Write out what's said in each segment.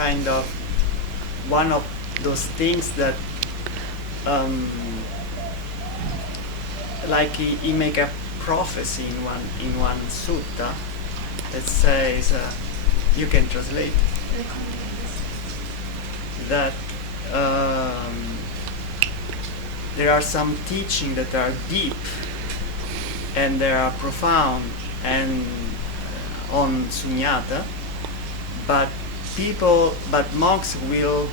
kind of one of those things that like he make a prophecy in one sutta that says you can translate that there are some teaching that are deep and they are profound and on sunyata, but monks will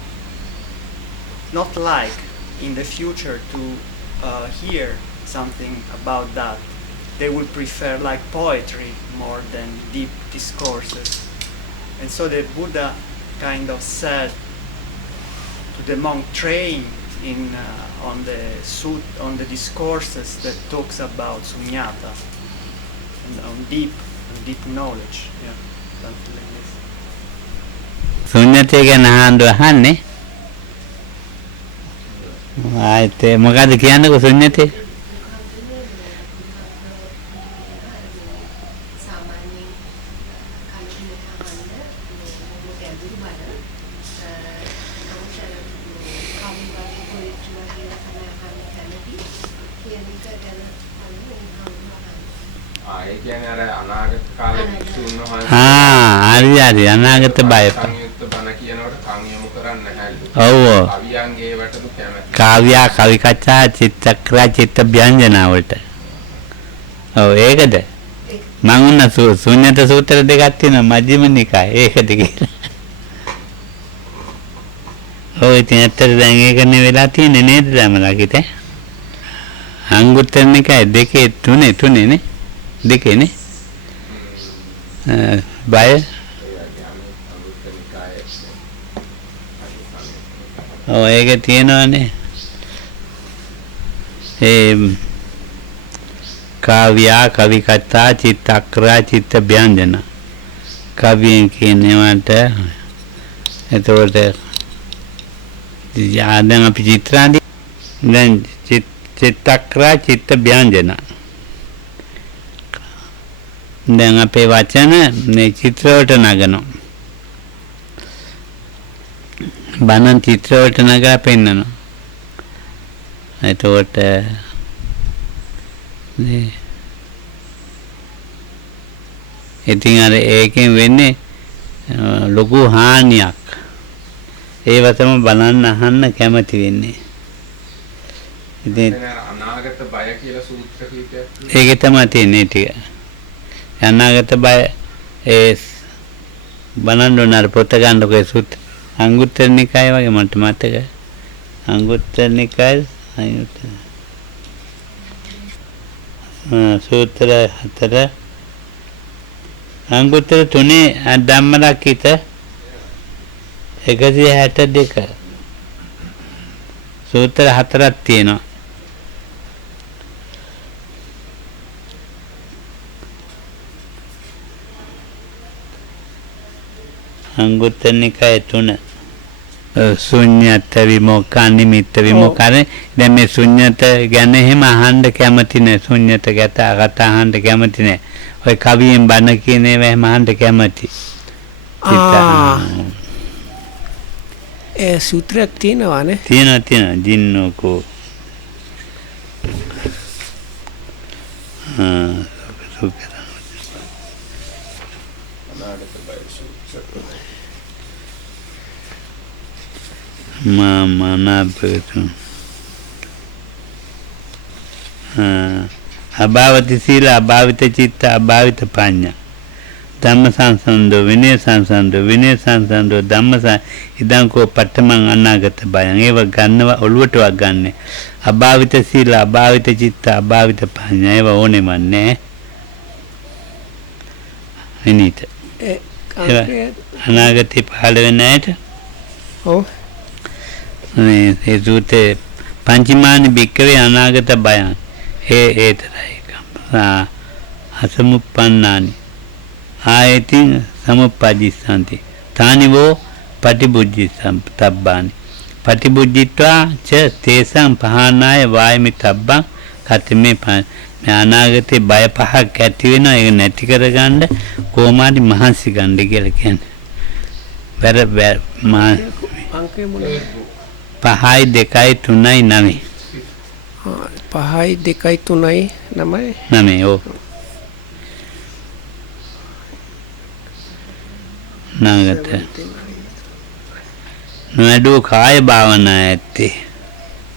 not like in the future to hear something about that. They will prefer like poetry more than deep discourses. And so the Buddha kind of said to the monk, train in on the discourses that talks about sunyata and on deep knowledge. Yeah, something like this. Sunyata ගැන අහන්නේ. ආයත මොකද්ද කියන්නකෝ sunyata? හරි අනාගත බය. ඔව්. කාව්‍ය කවි කතා චිත්තක්‍රියා චිත්ත ව්‍යංජන වලට. ඔව් ඒකද? මම උන්න ශුන්‍යත සූත්‍ර දෙකක් තියෙනවා මජ්ක්‍ධිම නිකායේ. ඒකද කියලා. ඔව් ඉතින් ඇත්තට දැන් ඒකනේ වෙලා තියෙන්නේ නේද ළමලාකිට? අංගුත්තර නිකායේ දෙකේ තුනේ නේ? දෙකේ නේ? බය ඔව් ඒක තියෙනවානේ ඒ කාව්‍ය කවි කතා චිත්තක්‍රියා චිත්ත ව්‍යංජන කවියෙන් කියනවාට එතකොට දැන් අපි චිත්‍රාදී දැන් චිත්තක්‍රියා චිත්ත ව්‍යංජන දැන් අපේ වචන මේ චිත්‍ර වලට නගනවා. බණන් චිත්‍ර වලට නගලා පෙන්නනවා. එතකොට මේ ඉතින් අර ඒකෙන් වෙන්නේ ලොකු හානියක්. ඒව තමයි බලන්න අහන්න කැමති වෙන්නේ. ඉතින් අනාගත බය කියලා සූත්‍ර කීපයක් ඒකේ තමයි තියෙන්නේ ටික. අනාගත බය ඒ බලන්න අර පොත ගන්නකො සුත් අංගුත්තර නිකාය වගේ මට මතකයි අංගුත්තර නිකාය සූත්‍ර 4 අංගුත්තර 3 ධම්මලක්ඛිත 162 සූත්‍ර 4ක් තියෙනවා. අංගුත්තර නිකායේ 3 ශුන්‍යත විමුක්ඛ නිමිත්ත විමුක්ඛනේ දැන් මේ ශුන්‍යත ගැන එහෙම අහන්න කැමති නෑ ශුන්‍යත ගැත අහන්න කැමති නෑ ඔය කවියෙන් බණ කියන ඒවා එහෙම අහන්න කැමති ඒ සූත්‍රයක් තියෙනවානේ තියෙනවා ජින්නකෝ අභාවිත සීල අභාවිත චිත්ත අභාවිත පඤ්ඤා ධම්ම සංසන්දෝ විනය සංසන්දෝ ධම්ම ඉදං කෝ පඨමං අනාගත බයං ඒව ගන්නව ඔළුවටවත් ගන්න අභාවිත සීල අභාවිත චිත්ත අභාවිත පඤ්ඤා ඒව ඕනෙම නැහැ එනිට අනාගතේ පහළ වෙන්නේ නැහැට ඔව් ඒ සූත්‍රේ පංචමානි බික්කවේ අනාගත බයං ඒතරයි අසමුප්පන්නානි ආයතින් සමුප්පජිස්සanti තානිවෝ පටිබුද්ධිසම්පතබ්බානි පටිබුද්ධිත්වා ච තේසං පහනාය වායමි තබ්බං කතමේ මේ අනාගතේ බය පහක් ඇති වෙනවා ඒක නැති කරගන්න කොහොමද මහන්සි ගන්න කියලා කියන්නේ අංකය මොනවද? 5යි 2යි 3යි 9. 5යි 2යි 3යි 9යි 9 ඔව්. නාගත නඩු කාය භාවනා ඇත්තේ.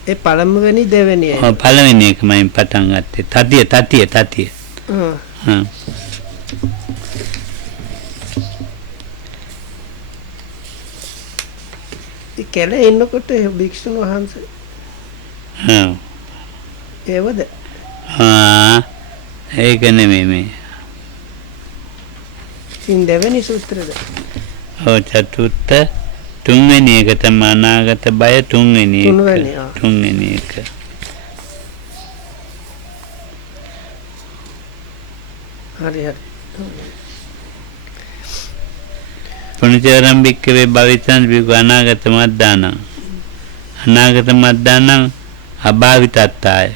ඒ පළමුවෙනි දෙවෙනි ඔව් පළවෙනි එක මම පටන් ගත්තේ. තතිය. හ්ම්. ඒ කැලේ ඉන්නකොට භික්ෂුන් වහන්සේ හ්ම්. ඒවද? ඒක නෙමෙයි මේ. ඉතින් දෙවෙනි සූත්‍රද? ඔව් චතුර්ථ තුන්වෙනි එක තමයි අනාගත බය තුන්වෙනි එක. තුන්වෙනි එක. හරි. පුනිචරම් බික්කවේ භවිතං විගු අනාගත මද්දානං. අනාගත මද්දානං අභාවිතත්තාය.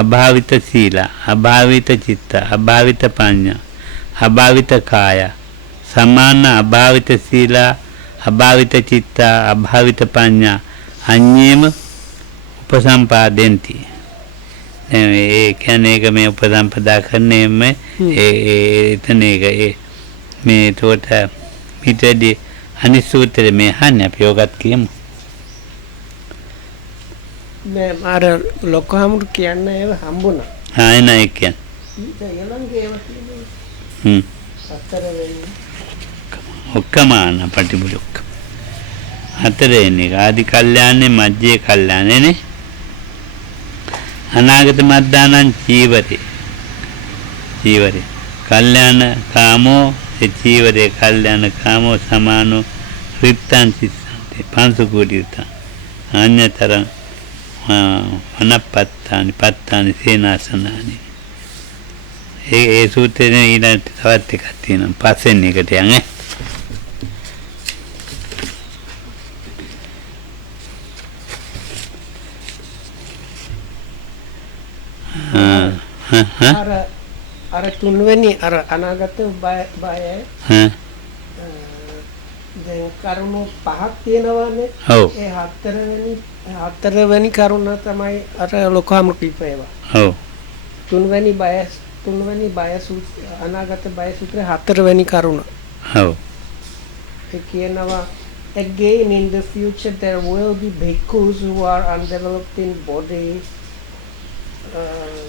අභාවිත සීල, අභාවිත චිත්ත, අභාවිත පඤ්ඤා, අභාවිත කාය. සමාන අභාවිත සීල, අභාවිත චිත්ත, අභාවිත පඤ්ඤා අඤ්ඤේම උපසම්පාදෙන්ති. ඒ කියන්නේ ඒක මේ උපසම්පදා කරන්නේ එතන ඒක මේ තෝට පිටදී අනිත් සූත්‍රයේ මේ අහන්නේ අපි යෝගත් කියමු. මේ මාර ලොකහමුරු කියන්නේ ඒව හම්බුණා. එන ඒ කියන්නේ. ඊළඟේ ඒව කියන්නේ. හතරවෙනි. ඔක්කම ආන පටිබුලක්. හතරවෙනි ආදි කල්යාණේ මජ්ජේ කල්යාණේනේ. අනාගත මද්දානං චීවරේ. කල්යාණ කාමෝ චීවරේ කල්යාණ කාමෝ සමානෝ රිත්තං චිත්තං පංසුකෝටිත අඤ්ඤතරං පත්තානි සේනාසනානි. ඒ සූත්‍රයේ ඊළඟට තවත් එකක් තියෙනවා. පස්වෙනි එකට යන්නේ. අර තුන්වෙනි අර අනාගත බය දැන් කරුණු පහක් තියෙනවානේ. ඔව්. ඒ හතරවෙනි කරුණ තමයි අර ලොකහමුරු කිව්වා. ඔව්. තුන්වෙනි බය අනාගත බය සූත්‍රයේ හතරවෙනි කරුණ. ඔව්. ඒ කියනවා again in the future there will be bhikkhus who are undeveloped in body,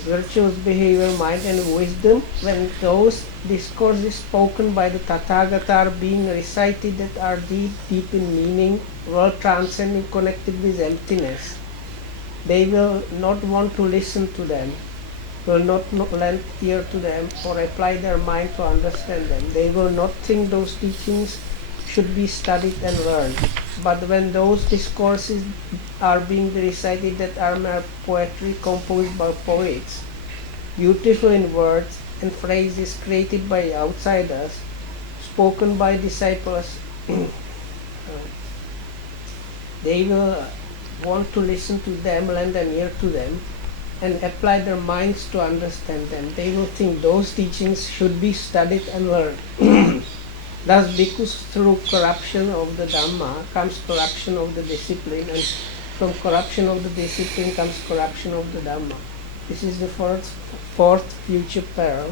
virtuous behavior, mind and wisdom. When those discourses spoken by the Tathagata are being recited that are deep in meaning, world transcending, connected with emptiness, they will not want to listen to them, will not lend ear to them or apply their mind to understand them. They will not think those teachings should be studied and learned. But when those discourses are being recited that are mere poetry composed by poets, beautiful in words and phrases created by outsiders, spoken by disciples, they will want to listen to them, lend an ear to them, and apply their minds to understand them. They will think those teachings should be studied and learned. Thus, because through corruption of the Dhamma comes corruption of the discipline, and from corruption of the discipline comes corruption of the Dhamma. This is the fourth future peril,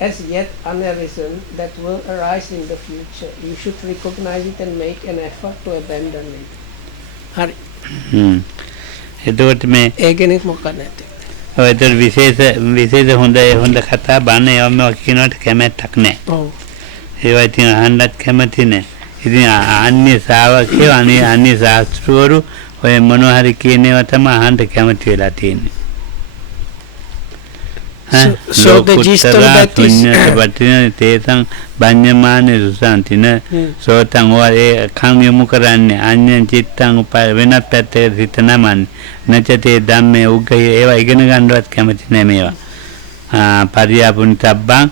as yet unarisen, that will arise in the future. You should recognize it and make an effort to abandon it. Hari. එතකොට මේ ඒ කෙනෙක් මොකක්ද නැත්තේ? ඔය ඒතර විශේෂ හොඳ කතා බණ ඒවම කියනවට කැමැත්තක් නැහැ. ඔව්. ඒවා ඉතින් අහන්නත් කැමති නැහැ. ඉතින් අන්‍ය ශ්‍රාවකයෝ අන්‍ය ශාස්ත්‍රවරු ඔය මොනවා හරි කියන ඒවා තමයි අහන්න කැමති වෙලා තියෙන්නේ. So the gist of that is තේසං බඤ්ඤමානේ සුසන්තින සෝතං ඔය කන් යොමු කරන්නේ අඤ්ඤං චිත්තං උපය වෙනත් පැත්තකට හිත නමන්නේ නැචතේ ධම්මේ උග්ගය ඒවා ඉගෙන ගන්නවත් කැමති නැහැ මේවා. පරියාපුනිතබ්බං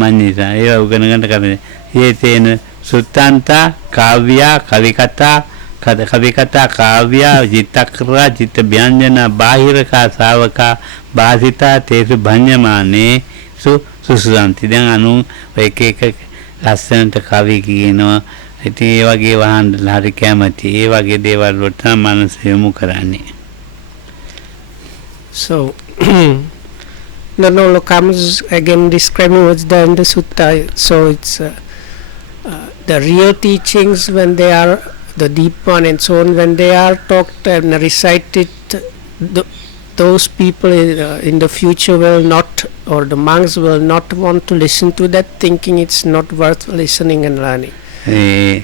මඤ්ඤිසා ඒවා උගෙන ගන්න කැමති. හේතේන සුත්තන්තා කාව්‍යා කවිකතා කාව්‍යා චිත්තක්‍රා චිත්ත ව්‍යංජන බාහිරකා ශාවකා භාසිතා තේසු භඤ්ඤමානේ සුසුසන්ති. දැන් අනු එක ලස්සනට කවි කියනවා. ඉතින් ඒ වගේ වහන්න හරි කැමති. ඒ වගේ දේවල් වලට මනස යොමු කරන්නේ. So, Nanolo comes again describing what's there in the sutta. So it's the real teachings when they are the deep one and so on, when they are talked and recited, those people in the future will not, or the monks will not want to listen to that, thinking it's not worth listening and learning.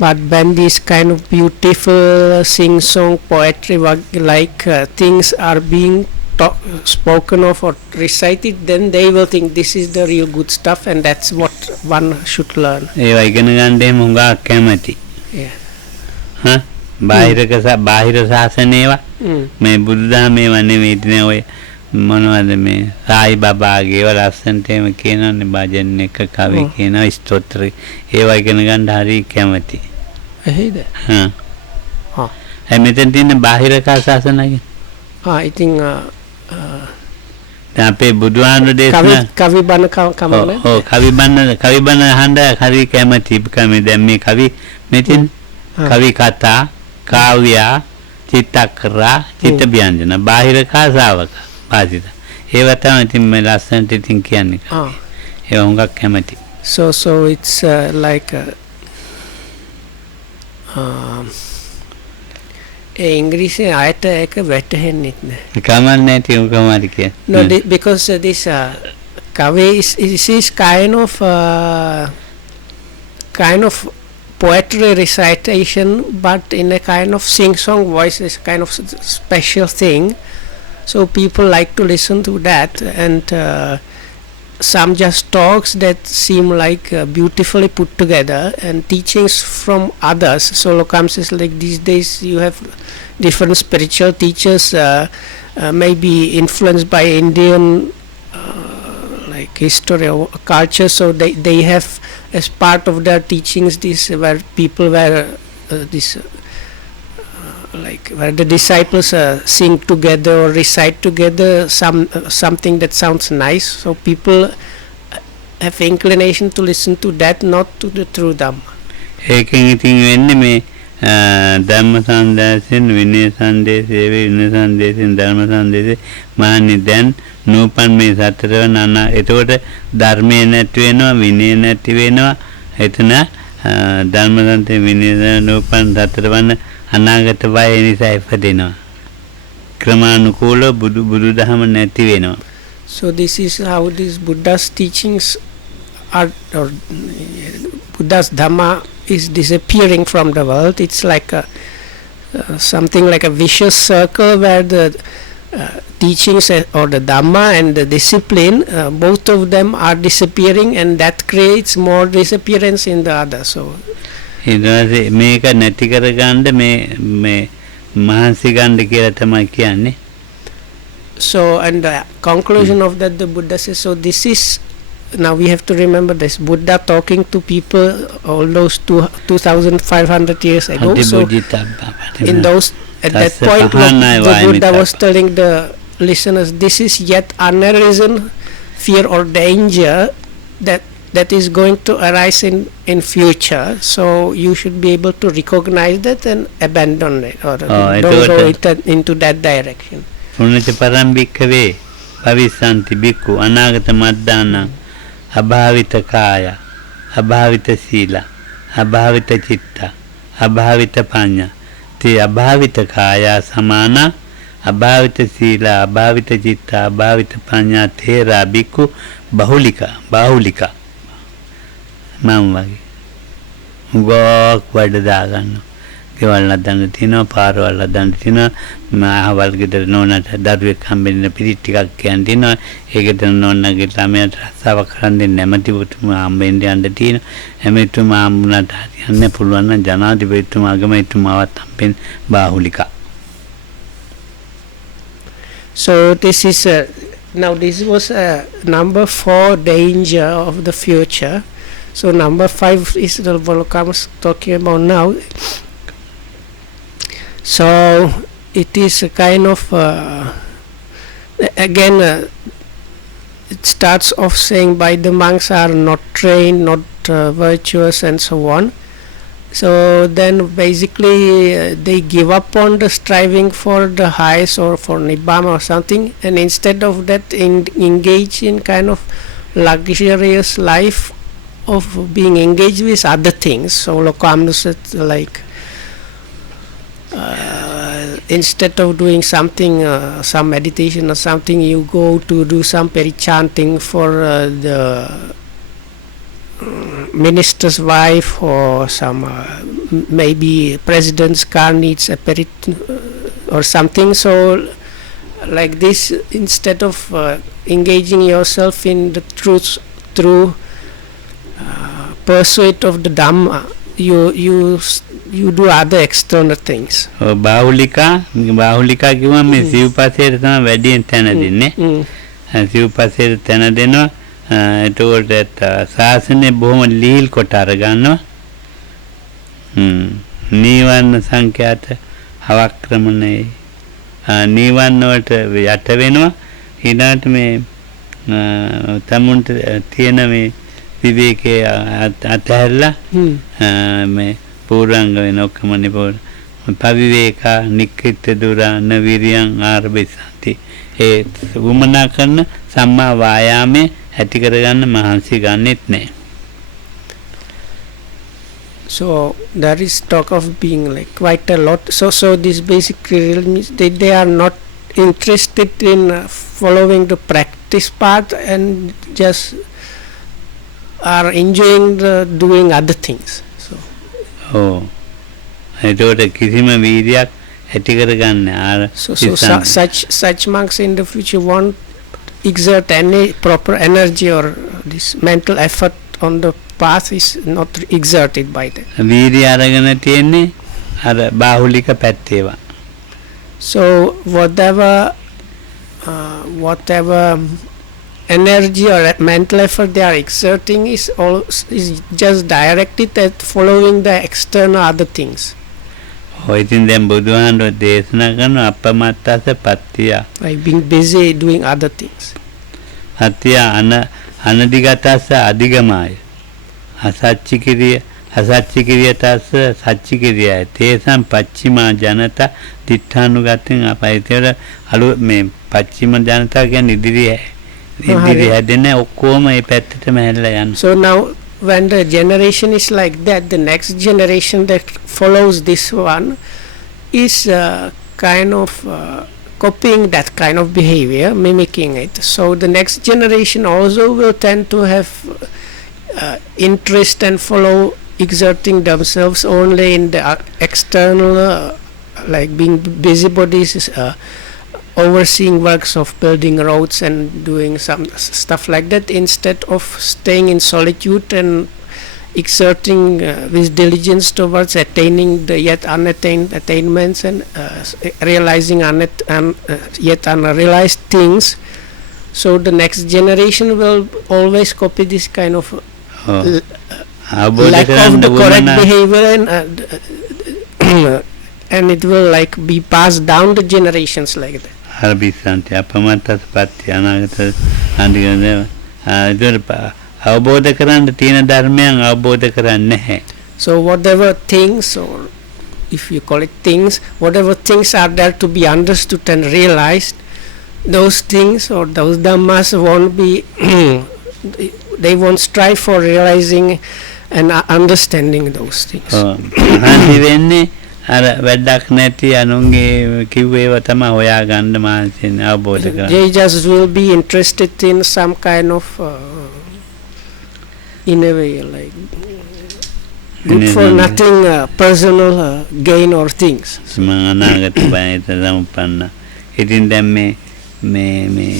But when these kind of beautiful sing-song poetry like things are being spoken of or recited, then they will think this is the real good stuff and that's what one should learn. ඒවා ඉගෙන ගන්න හුඟක් කැමති. Yeah. බාහිර ශාසනේවා මේ බුදුදහමේව නෙවෙයි. ඉතින් ඔය මොනවද මේ සායි බබාගේව ලස්සනට එහෙම කියනවනේ භජන් එක කවි කියනවා ස්තෝත්‍ර ඒවා ඉගෙන ගන්න හරි කැමති. එහෙයිද? මෙතන තියෙන බාහිර ශාසනය I think දැන් අපේ බුදුහාමුදුරු දේශනා කවි බණ කමන්නේ. ඔව් කවි බණ අහන්න හරි කැමති. දැන් මේ කවි මෙතින් කවි කතා කාව්‍ය චිත්තකරා චිත්ත ව්‍යංජන බාහිර කාසාවක පාදිත ඒවා තමයි ඉතින් මේ ලස්සනට ඉතින් කියන්නේ. ඒවා හුඟක් කැමති. So it's like ඉංග්‍රීසි ආයත එක වැටහෙන්නේ නැහැ. කමන්නේ තියෙන කොහොමද කියන්නේ? No, because this kavi is kind of poetry recitation, but in a kind of sing-song voice, is kind of special thing. So people like to listen to that, and some just talks that seem like beautifully put together, and teachings from others. So Lokams is like these days you have different spiritual teachers, maybe influenced by Indian like history or culture. So they have as part of their teachings this where people were like where the disciples sing together or recite together something that sounds nice, so people have inclination to listen to that, not to the true Dhamma. ඒකෙන් ඉතින් වෙන්නේ මේ ධම්ම සංදේශයෙන් විනය සංදේශයේ විනය සංදේශයෙන් ධර්ම සංදේශේ මාන්නේ දැන් නූපන් මේ සතරවන එතකොට ධර්මයේ නැති වෙනවා විනය නැති වෙනවා. එතන ධර්ම සංදේ විනය නූපන් සතරවන අනාගත බය නිසා ඉපදෙනවා. ක්‍රමානුකූලව බුදුදහම නැති වෙනවා. So this is how these Buddha's teachings are, or Buddha's Dhamma is disappearing from the world. It's like something like a vicious circle where the teachings or the Dhamma and the discipline, both of them are disappearing, and that creates more disappearance in the other. So මේක නැති කරගන්න මේ මහන්සි ගන්න කියලා තමයි කියන්නේ. So and the conclusion of that the Buddha says, so this is, now we have to remember this Buddha talking to people all those 2500 years ago. So in those at that point the Buddha was telling the listeners, this is yet unarisen fear or danger that is going to arise in future, so you should be able to recognize that and abandon it, or don't go into that direction. පුණ්‍යච පරම්පික්කවේ භවිසanti බික්ඛු අනාගත මද්දාන අභාවිත කාය අභාවිත සීල අභාවිත චිත්ත අභාවිත පඤ්ඤා තේ අභාවිත කාය සමාන අභාවිත සීල අභාවිත චිත්ත අභාවිත පඤ්ඤා තේරා බික්ඛු බහුලික මම වගේ උගක් වැඩ දාගන්න. ගෙවල් හදන්න තියෙනවා, පාරවල් හදන්න තියෙනවා, මහවල් ගෙදර නෝනට දරුවෙක් හම්බෙන්න පිළිත් ටිකක් කියන්න තියෙනවා. ඒ ගෙදර නෝනගේ ළමයාට රස්සාවක් කරන් දෙන්න ඇමතිතුමා හම්බෙන්න යන්න තියෙනවා. ඇමතිතුමා හම්බුණාට හරියන්න පුළුවන් නම් ජනාධිපතිතුමා අගමැතිතුමාවත් හම්බෙන්න බාහුලික. So this is now this was number 4 danger of the future. So number 5 is the Volokams talking about now. So it is a kind of again it starts off saying by the monks are not trained, not virtuous, and so on. So then basically they give up on the striving for the highest or for nibbana or something, and instead of that engage in kind of luxurious life of being engaged with other things. So Lokamnusat, like instead of doing something, some meditation or something, you go to do some perichanting for the minister's wife, or some maybe president's car needs a or something. So like this, instead of engaging yourself in the truth through pursuit of the Dhamma, you do other external things. බාහුලිකා කිව්වම මේ සිව්පසේට තමයි වැඩියෙන් තැන දෙන්නේ. සිව්පසේට තැන දෙනවා. එතකොට ශාසනය බොහොම ලීල් කොට අර ගන්නවා. නීවරණ සංඛ්‍යාත අවක්‍රමණේ නීවරණ වලට යට වෙනවා. ඊළඟට මේ තමුන්ට තියෙන මේ විවේකයේ අතහැරලා මේ පූර්ණංග වෙන ඔක්කොම නිපොර පවිවේකා නික්කිට දුරාන විරියං ආරබිසanti ඒ වුමනා කරන සම්මා වායාමයේ ඇති කරගන්න මහන්සි ගන්නෙත් නැහැ. So there is talk of being like quite a lot. So this basically really means that they are not interested in following the practice path and just are enjoying doing other things. So එතකොට කිසිම වීර්යයක් ඇති කරගන්න ආර such monks in the future won't exert any proper energy, or this mental effort on the path is not exerted by them. වීර්ය අරගෙන තියෙන්නේ අර බාහුලික පැත්තේවා. So whatever energy or mental effort they are exerting is just directed at following the external other things. ඉතින් දැන් බුදුහාමුදුරුවෝ දේශනා කරන අපමත්තස පත්තිය. Like being busy doing other things. පත්තිය අනදිගතස්ස අධිගමය. අසච්චිකිරියතස්ස සච්චිකිරියයි. තේසම් පච්චිමා ජනතා දිඨානුගතෙන් අපයිතර අලු මේ පච්චිම ජනතා කියන්නේ ඉදිරි හැදෙන ඔක්කොම මේ පැත්තටම හැල්ලා යනවා. So now when the generation is like that, the next generation that follows this one is kind of copying that kind of behavior, mimicking it. So the next generation also will tend to have interest and follow exerting themselves only in the external, like being busybodies, overseeing works of building roads and doing some stuff like that, instead of staying in solitude and exerting with diligence towards attaining the yet unattained attainments and realizing yet unrealized things. So the next generation will always copy this kind of lack of the correct behavior, and it will like be passed down the generations like that. අරබිසanti අපමත්තස පත්තිය අනාගත අන්තිකනේ අවබෝධ කරන්න තියෙන ධර්මයන් අවබෝධ කරන්නේ නැහැ. So whatever things, or if you call it things, whatever things are there to be understood and realized, those things or those dhammas won't be they won't strive for realizing and understanding those things. අන්ති වෙන්නේ අර වැඩක් නැති අනුන්ගේ කිව්වේව තමයි හොයාගන්න මානසින් අවබෝධ කරගන්න. They just will be interested in some kind of in a way like good for nothing personal gain or things. මම අනාගත බයට සම්පන්න. ඉතින් දැන් මේ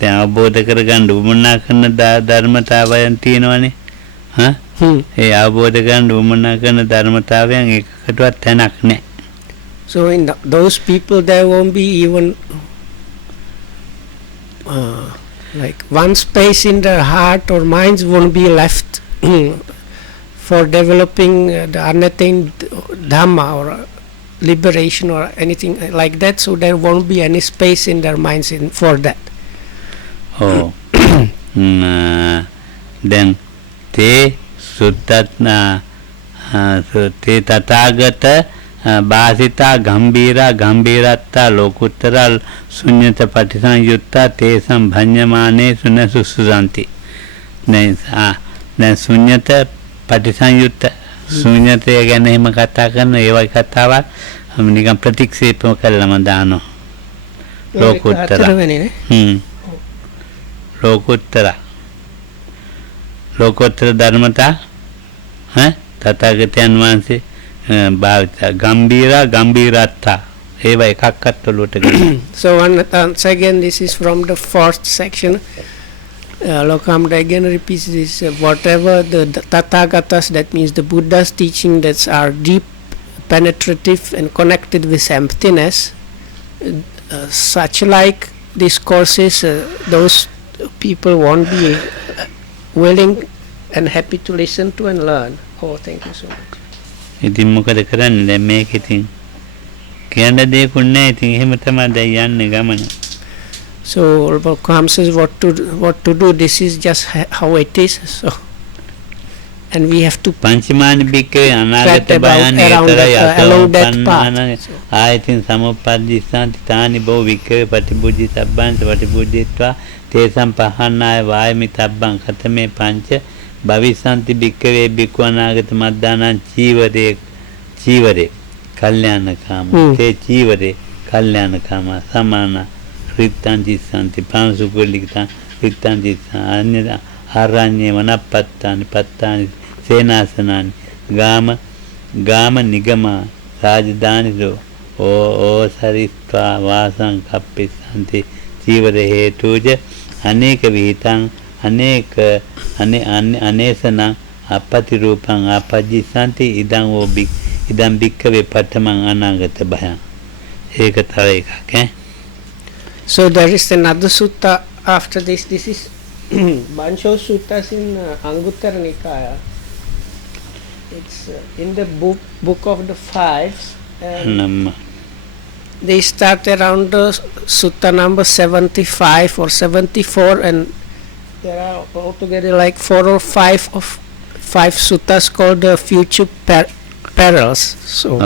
දැන් අවබෝධ කරගන්න උවමනා කරන ධර්මතාවයන් තියෙනවනේ. ඒ අවබෝධ කරගන්න උවමනා කරන ධර්මතාවයන් එකකටවත් තැනක් නැහැ. So in those people there won't be even like one space in their heart or minds won't be left for developing the unattained dhamma or liberation or anything like that. So there won't be any space in their minds for that. Oh. Then te sutatna te tathagata bhasita gambira gambiratta lokuttara sunyata patisanyutta tesam bhanyamane sunasu susanti. Then sunyata patisanyutta sunyata ගැන එහෙම කතා කරන ඒ වගේ කතාවක් නිකන් ප්‍රතික්ෂේප කළාම දානවා. ලෝකුත්තර. ලෝකුත්තර. ලෝකෝත්තර ධර්මතා තථාගතයන් වහන්සේ භාවිත ගම්බීරා ගම්බීරත්තා ඒව එකක්වත් ඔලුවට ගන්න. So once again this is from the fourth section. Lokamda again repeats this, whatever the Tathagatas, that means the Buddha's teaching that are deep, penetrative and connected with emptiness, such like discourses, those people won't be willing and happy to listen to and learn. Oh, thank you so much. ඉතින් මොකද කරන්නේ දැන් මේක ඉතින් කියන්න දෙයක්වත් නැහැ ඉතින් එහෙම තමයි දැන් යන්නේ ගමන. So Lokam says what to do. This is just how it is. So and we have to පංචමාන බික්කේ අනාගත බයන්නේ along that path. ආයතින් සමුප්පද්දිස්සන්ති තානි බෝ වික්කේ පටිබුද්ධි සබ්බං පටිබුද්ධිත්වා තේසම් පහනාය වායමි තබ්බං කතමේ පංච භවිසන්ති බික්කවේ බික්ඛු අනාගත මද්දානං චීවරේ කල්යාණකාම තේ චීවරේ කල්යාණකාම සමාන රිත්තං දිස්සන්ති පාංසුකුලිකතං රිත්තං දිස්සා අන්‍ය ආරඤ්ඤේ වනප්පත්තානි පත්තානි සේනාසනානි ගාම නිගම රාජධානිදෝ ඕ සරිත්වා වාසං කප්පිසන්ති චීවර හේතුජ අනේක විහිතං අනේක අනේසන අපති රූපං අපජ්ජිසන්ති ඉදං බික්කවේ පඨමං අනාගත භයං. ඒක තව එකක් ඈ. So there is another sutta after this. This is bunch of suttas in Anguttara Nikaya. It's in the book of the fives, and they start around sutta number 75 or 74, and there are altogether like 4 or 5 suttas called the future perils. So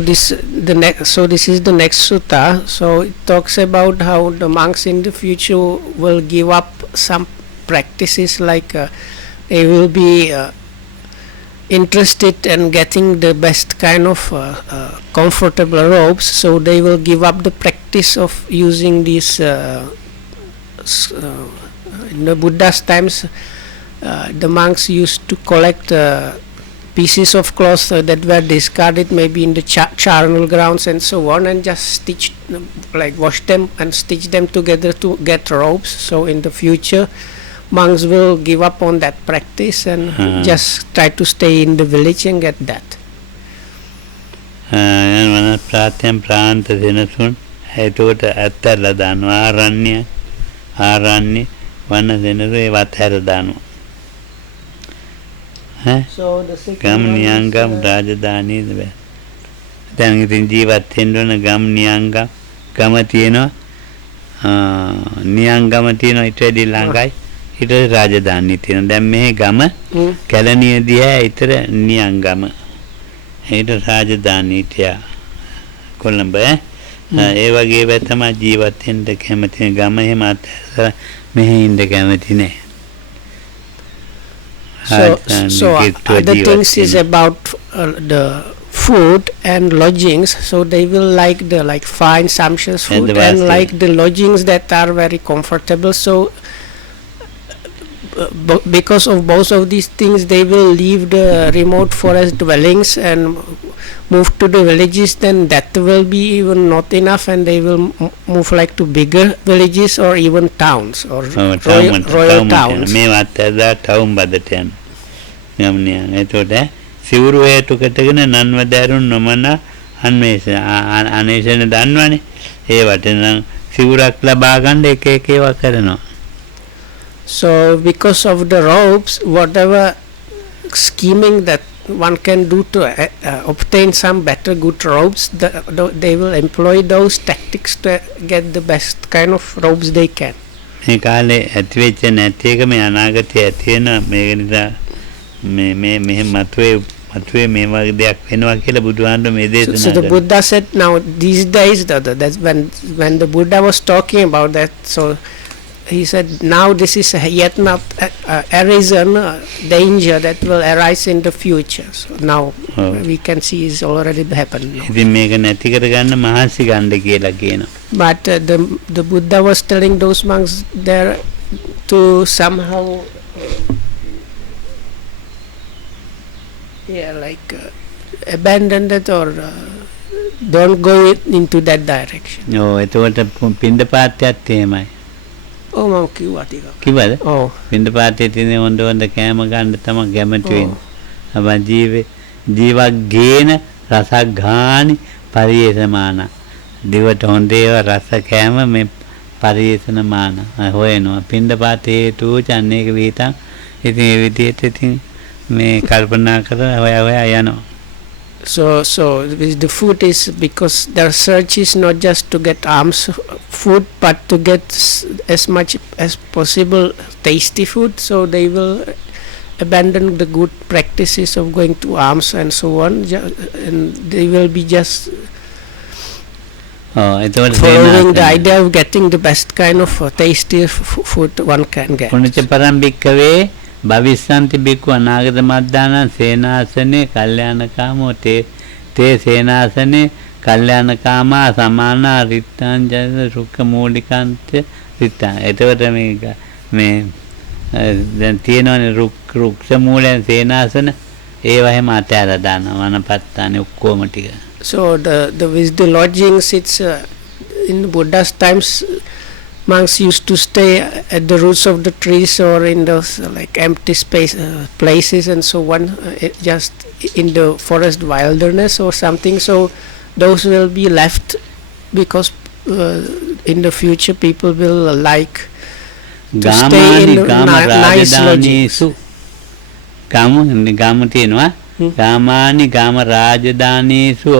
this is the next sutta. So it talks about how the monks in the future will give up some practices, like they will be interested in getting the best kind of comfortable robes, so they will give up the practice of using these in the Buddha's times. The monks used to collect pieces of cloth that were discarded, maybe in the charnel grounds and so on, and just wash them and stitch them together to get robes. So in the future, monks will give up on that practice and just try to stay in the village and get that. ප්‍රාන්ත දෙනසුන් ඒකට ඇත්තලා දානවා ආරණ්‍ය වන දෙනසු ඒවත් හැර දානවා. So the second ගම් නියංගම් රාජධානී දැන් ඉතින් ජීවත් වෙන්න ඕන ගම් නියංගම් ගම තියෙනවා නියංගම තියෙනවා ඊට වැඩි ළඟයි ඊට රාජධානී තියෙනවා. දැන් මේ ගම කැලණිය දිහා ඊතර නියංගම ඊට රාජධානී තියා කොළඹ ඒ වගේ වේ තමයි ජීවත් වෙන්න කැමති ගම එහෙම මෙහෙ ඉන්න කැමති නෑ. So other things is about the food and lodgings. So they will like fine sumptuous food and like the lodgings that are very comfortable. So because of both of these things, they will leave the remote forest dwellings and move to the villages. Then that will be even not enough, and they will move like to bigger villages or even towns or royal towns. එතකොට සිවුරු හේතු කටගෙන නන්වදරුන් නොමන අනේෂණ දන්නවනේ ඒවට නම් සිවුරක් ලබා ගන්න එක ඒවා කරනවා. So because of the robes, whatever scheming that one can do to obtain some better good robes, they will employ those tactics to get the best kind of robes they can. මේ කාලේ ඇති වෙච්ච නැති එක මේ අනාගතයේ ඇති වෙන මේක නිසා මේ මෙහෙම මතුවේ මේ වගේ දෙයක් වෙනවා කියලා බුදුහාමුදුරුවෝ මේ දේශනා So the Buddha said now these days that's when the Buddha was talking about that, so he said now this is yet not a reason danger that will arise in the future. So now we can see is already happening. ඉතින් මේක නැති කරගන්න මහසි ගන්න කියලා කියනවා. But the Buddha was telling those monks there to somehow abandon that or don't go into that direction. ඔව් එතකොට පින්දපාතයත් එහෙමයි. Oh, මම කිව්වා ටිකක්. කිව්වද? ඔව්. පින්දපාතයේ තියෙන හොඳ කෑම ගන්න තමයි කැමති වෙන්නේ. අපන් ජීවක් ගේන රසක් ගානි පරිේශමාන. දිවට හොඳ ඒවා රස කෑම මේ පරිේශනමාන හොයනවා. පින්දපාතේ හේතු චන්නේක විතං. ඉතින් ඒ විදිහට ඉතින් මේ කල්පනා කරලා හොයා යනවා. So the food is because their search is not just to get alms food, but to get as much as possible tasty food. So they will abandon the good practices of going to alms and so on, and they will be just following the idea of getting the best kind of tasty food one can get. භවිස්සන්ති බික්කු අනාගත මද්දානං සේනාසනේ කල්යාණකාමෝ තේ සේනාසනේ කල්යාණකාමා සමානා රිත්තං ජන රුක්ක මූලිකාන්ත රිත්තං. එතකොට මේ දැන් තියෙනවනේ රුක්ෂ මූලයන් සේනාසන ඒවා හැම අතහැරලා දානවා වනපත්තානේ ඔක්කොම ටික. So the lodgings, it's in Buddha's times monks used to stay at the roots of the trees or in those empty space places and so on, just in the forest wilderness or something. So those will be left because in the future people will like to stay in nice lodgings. ගාම තියෙනවා. ගාමානි ගාම රාජධානීසු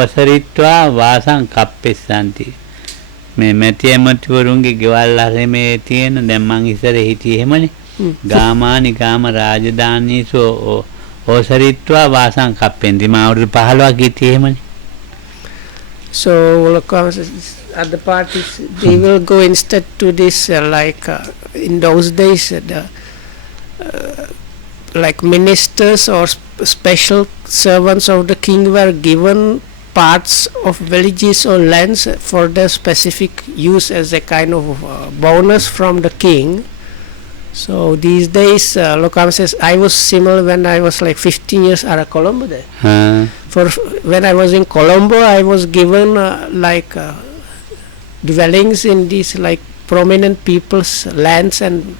ඔසරිත්වා වාසං කප්පෙස්සන්ති. මේ මැටි ඇමතිවරුන්ගේ ගෙවල් අරමේ තියෙන දැන් මං ඉස්සරේ හිටියේ එහෙමනේ. ගාමානි ගාම රාජධානීසු ඔසරිත්වා වාසං කප්පෙන්ති. මම අවුරුදු 15ක් හිටියේ එහෙමනේ. So other parties, they will go instead to this in those days like ministers or special servants of the king were given parts of villages or lands for their specific use as a kind of bonus from the king. So these days, Lokam says, I was similar when I was 15 years at Colombo there. When I was in Colombo, I was given dwellings in these prominent people's lands and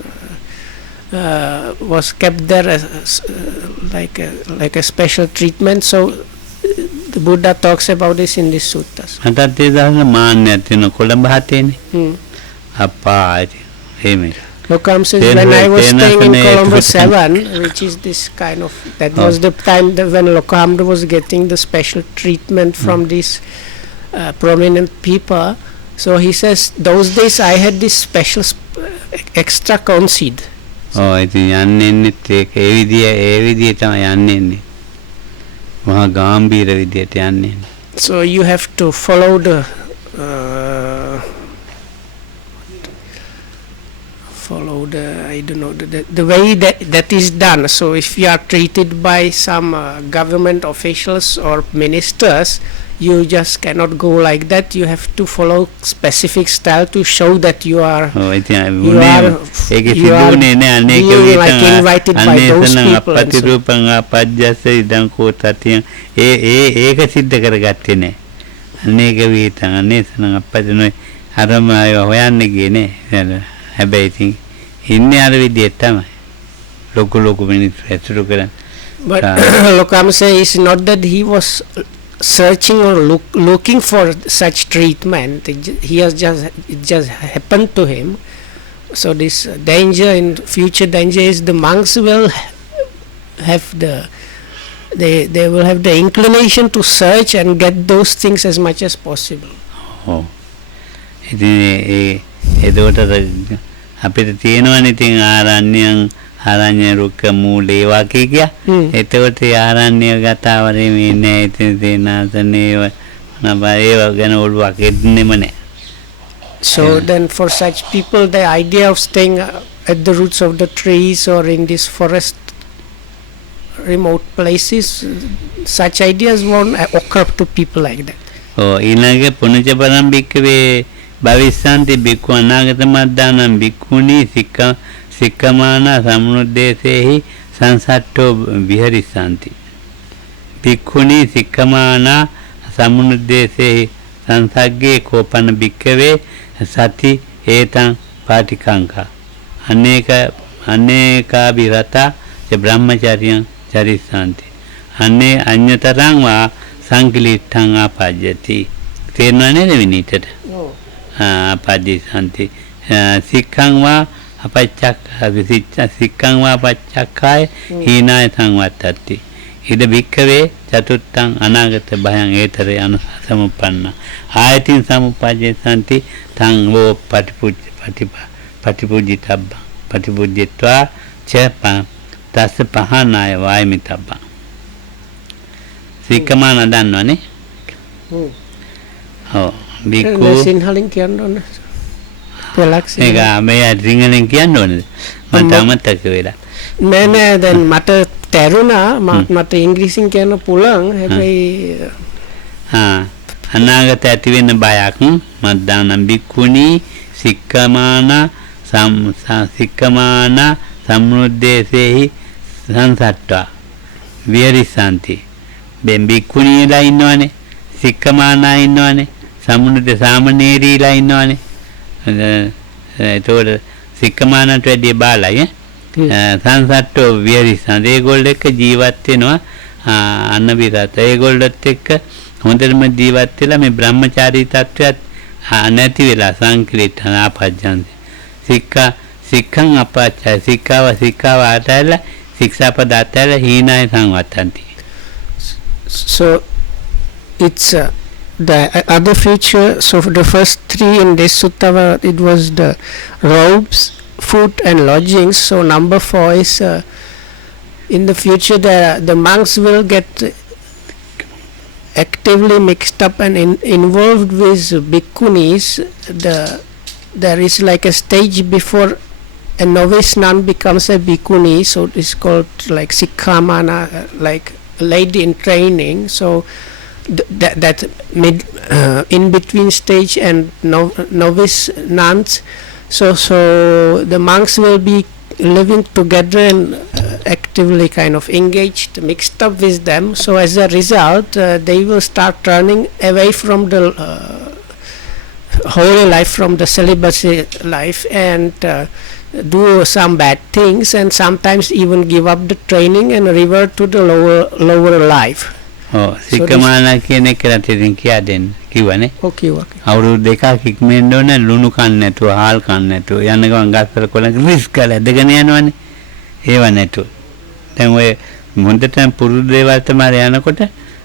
was kept there as like a special treatment. So the Buddha talks about this in these suttas. Lokam says, when I was staying in Colombo 7, which is this kind of, that was the time when Lokamda was getting the special treatment from these prominent people. So he says, those days I had this special extra corn seed. Oh, it is so you have to follow the I don't know the way that is done. So if you are treated by some government officials or ministers, you just cannot go like that. You have to follow specific style to show that you are invited by those people. But Lokam says not that he was searching or looking for such treatment. It just happened to him. So this danger in future danger is the monks will have they will have the inclination to search and get those things as much as possible. ඔව්. ඉතින් ඒකට අපිට තියෙනවනේ ඉතින් ආරණ්‍ය රුක්ක මූලේ වාක්‍ය කිය. එතකොට ආරණ්‍ය ගතාවරේ මේ නෑ ඉතින් තේනාසනේ නබායව ගැන ඔළුවක් එන්නෙම නෑ. So then for such people the idea of staying at the roots of the trees or in this forest remote places, such ideas won't occur to people like that. ඊළඟ පුණජ පරම්පික්කවේ භවිස්සන්ති බික්ඛු අනාගත මද්දානම් බික්ඛුනි සික්ඛමාන සම්මුද්දේසේහි සංසට්ඨෝ විහරිසanti. බික්ඛුනි සික්ඛමාන සම්මුද්දේසේහි සංසග්ගේ කෝපන බික්කවේ සති ඒතං පාටිකංකා අනේකා විරතා ච බ්‍රහ්මචර්යං චරිසanti. අනේ අඤ්‍යතරං වා සංකලිට්ඨං ආපජ්ජති. තේරෙනවද විනීතට? ඔව්. ආපජ්ජති. සික්ඛං වා සික්ඛං වා පච්චක්ඛාය හීනාය සංවත්තති. ඉද බික්කවේ චතුත්තං අනාගත භයං ඒතරේ අනුසමුප්පන්න ආයතින් සමුප්පජ්ජති තං වෝ පටිපුජ්ජිත්වා චපං තස්ස පහනාය වායමිතබ්බං. සික්කමාන දන්නවනේ? ඔව්. බික්කු සිංහලෙන් කියන්න ඕන. පළක් ඒක මේ සිංහලෙන් කියන්න ඕනද? මට අමතක වෙලා. නෑ දැන් මට තේරුණා මට ඉංග්‍රීසියෙන් කියන්න පුළුවන් හැබැයි අනාගත ඇති වෙන බයක් මද්දානම් බික්කුණි සික්කමාන සම්මුද්දේසේහි සංසට්ඨා විහරිසanti. බෙන් බික්කුණිලා ඉන්නවනේ, සික්කමානා ඉන්නවනේ, සම්මුද්දේ සාමනීරීලා ඉන්නවනේ. ඒතකොට සික්කමානට වැඩි බාලයි සංසට්ඨෝ විහරිසanti. ඒගොල්ලෝ එක්ක ජීවත් වෙනවා අනවිරත. ඒගොල්ලොත් එක්ක හොඳටම ජීවත් වෙලා මේ බ්‍රහ්මචාරී තත්වයක් නැති වෙලා සංකලිට්ඨ ආපජ්ජන්ති. සික්ඛං අපච්චය සික්ඛාව ආතල ශික්ෂාපද ආතල හීනාය සංවත්තන්ති. So it's the other feature. So the first three in this sutta, it was the robes, food and lodgings. So number 4 is in the future the monks will get actively mixed up and involved with bhikkhunis. There is like a stage before a novice nun becomes a bhikkhuni, so it's called like sikkhamana, like lady in training. So that mid in between stage and novice nuns, so the monks will be living together and actively kind of engaged, mixed up with them. So as a result they will start turning away from the holy life, from the celibacy life, and do some bad things, and sometimes even give up the training and revert to the lower life. සික්කමානා කියන එක රටින් කියා දෙන්න කිව්වනේ. Okay. අවුරුදු දෙකක් ඉක්මෙන්න ඕන ලුණු කන්න නැතුව, හාල් කන්න නැතුව යන්න ගමන් ගස්වල කොළ රිස්ක් කරලා ඇදගෙන යනවනේ. ඒව නැතුව. දැන් ඔය මොන්දටම පුරුදු දේවල් තමයි යනකොට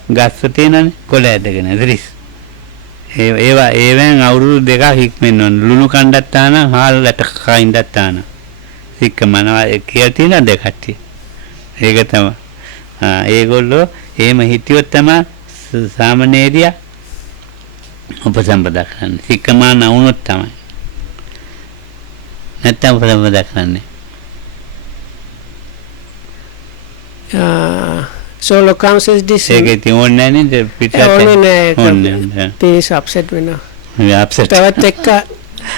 ගස්ව තියෙනනේ කොළ ඇදගෙන රිස්ක්. ඒවෙන් අවුරුදු දෙකක් ඉක්මෙන්න ඕන. ලුණු කණ්ඩත් තාන, හාල් රට කයින්දත් තාන. සික්කමානා කියලා තියෙන දෙකක්. ඒක තමයි. ඒගොල්ලෝ එහෙම හිටියොත් තමයි සාමනීරිය උපසම්පදා කරන්නේ. සික්කමාන වුණොත් තමයි. නැත්නම් උපසම්පදා කරන්නේ. So Lokam says this. ඒක ඉතින් ඕනේ නැහැ නේද පිටට. ඕනේ නැහැ. Please upset වෙනවා. upset. තවත් එක්ක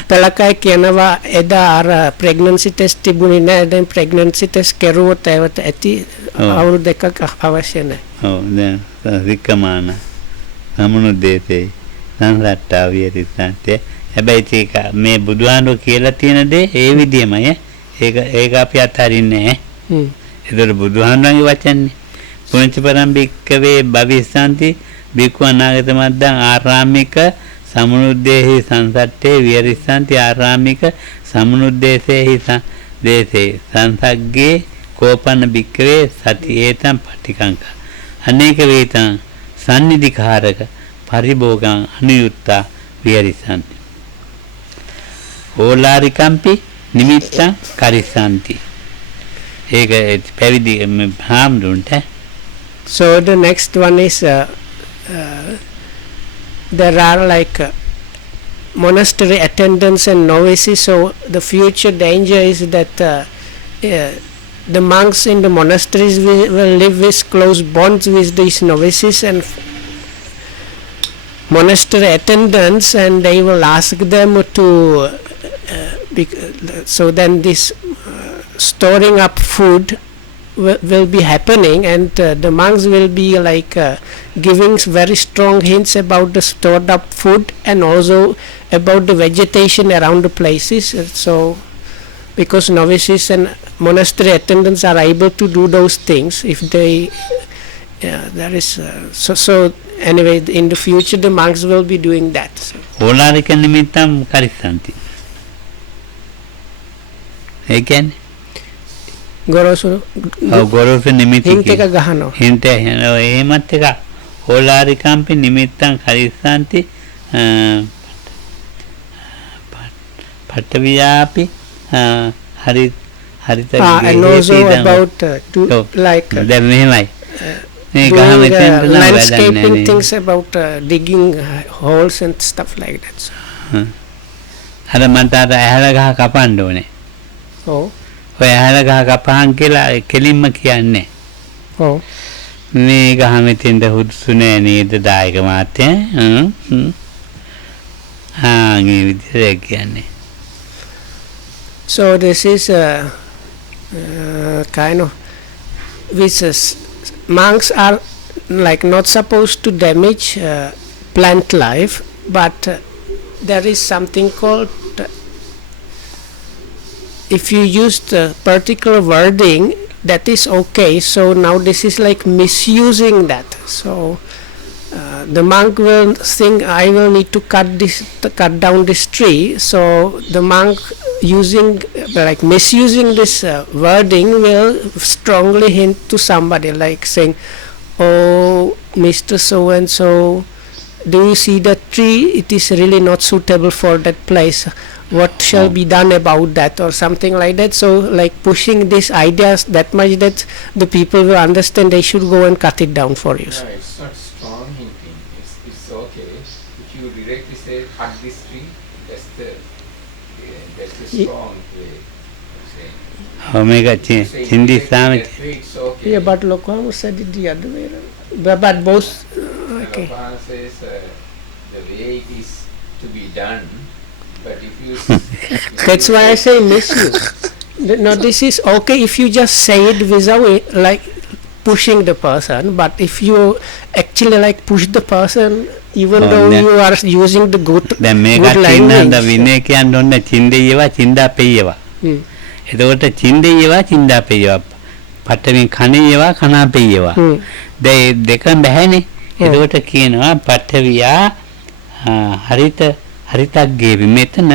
පළකයි කියනවා එදා අර pregnancy test තිබුණේ නැහැ. දැන් pregnancy test කරුවොත් ඒවට ඇති අවුරුදු දෙකක් අවශ්‍ය නැහැ. ඔව් දැන් සික්කමාන සම්මුද්දේසේ සංසට්ඨා විහරිසanti. හැබැයි ඒක මේ බුදුහාමුදුරුවෝ කියලා තියෙන දේ ඒ විදියමයි. ඒක අපි අත්හරින්නේ නැහැ. ඒතර බුදුහාමුදුරන්ගේ වචනේ පුංච පරම්පික්කවේ භවිස්සanti බික්ඛු අනාගත මද්දං ආරාමික සමුද්දේහි සංසට්ඨේ විහරිසanti ආරාමික සමුද්දේසේහි දේසේ සංසග්ගේ කෝපන බික්කවේ සති ඒතම් පටිකංකා අනේක වේතං සන්නිධිකාරක පරිභෝගං අනුයුත්තා විහරිසanti ඕලාරිකම්පි නිමිත්තං කරිසanti ඒක පැවිදි හාමුදුරන්ට. So the next one is there are like monastery attendants and novices. So the future danger is that the monks in the monasteries will live with close bonds with these novices and monastery attendants, and they will ask them to so then this storing up food will be happening, and the monks will be like giving very strong hints about the stored up food and also about the vegetation around the places. So because novices and monastery attendants are able to do those things, if they there is so anyway in the future the monks will be doing that. So. ඕලාරික නිමිත්තම් කරිසanti ඒ කියන්නේ ගොරෝසු ගොරෝසු නිමිති හින්ට් එක ගහනවා. හින්ට් එහෙමත් එක ඕලාරිකම්පි නිමිත්තං කරිසanti පටවියාපි හරි හරිත and also about like දැන් මෙහෙමයි මේ ගහ මෙතෙන් landscaping things about digging holes and stuff like that. අර මන්ට අර ඇහැල ගහ කපන්න ඕනේ. ඔව්. ඔය ඇහැල ගහ කපහන් කියලා කෙලින්ම කියන්නේ. ඔව්. මේ ගහ මෙතෙන්ද හුදුසු නෑ නේද දායක මාත්‍යා? මේ විදිහට කියන්නේ. So this is kind of which monks are like not supposed to damage plant life, but there is something called if you use the particular wording that is okay. So now this is like misusing that. So the monk will think I will need to cut down this tree. So the monk using like misusing this wording will strongly hint to somebody like saying, oh Mr. So and so, do you see that tree? It is really not suitable for that place. What shall be done about that, or something like that. So like pushing these ideas that much that the people will understand they should go and cut it down for you. No, it's not strong hinting. It's okay if you directly say cut this tree. That's the strong way of saying. මේක චින්දි සාම It's okay. Yeah, but Lokama said it the other way around. But both okay. Lokama says the way it is to be done. But if you That's why I say misuse. No, this is okay if you just say it without like pushing the person, but if you actually like push the person, even though you are using the good දැන් මේක language. තින්නද විනය කියන්න ඕන චින්දේයවා චින්දා පෙයවා. එතකොට චින්දේයවා චින්දා පෙයවා. පට්ටමින් කණේයවා කනා පෙයවා. දැන් දෙකම බැහැනේ. එතකොට කියනවා පට්ටවියා හරිත හරිතක්ගේ මෙතන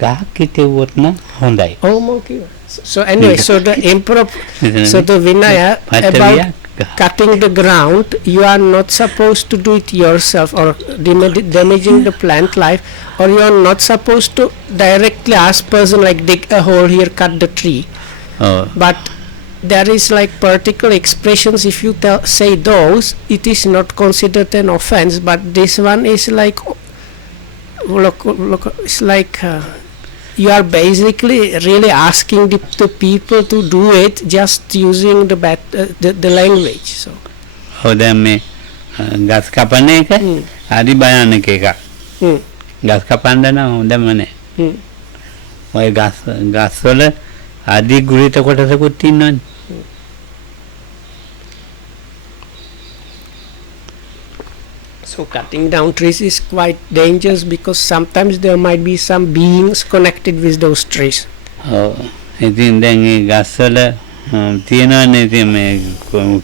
ගහක් හිටෙවුවොත් නම් හොඳයි. okay. So anyway, so the emperor, so the Vinaya about cutting the ground, you are not supposed to do it yourself or damaging the plant life, or you are not supposed to directly ask person like dig a hole here, cut the tree. But there is like particular expressions, if you say those, it is not considered an offense, but this one is like look, it's like you are basically really asking the people to do it just using the language. So දැන් මේ ගස් කපන එක හරි භයානක එකක්. ගස් කපන්න නම් හොඳම නෑ. ඔය ගස් වල අධි ගුරිත කොටසකුත් ඉන්නවනේ. So cutting down trees is quite dangerous because sometimes there might be some beings connected with those trees. ඉතින් දැන් මේ ගස් වල තියෙනවනේ ඉතින් මේ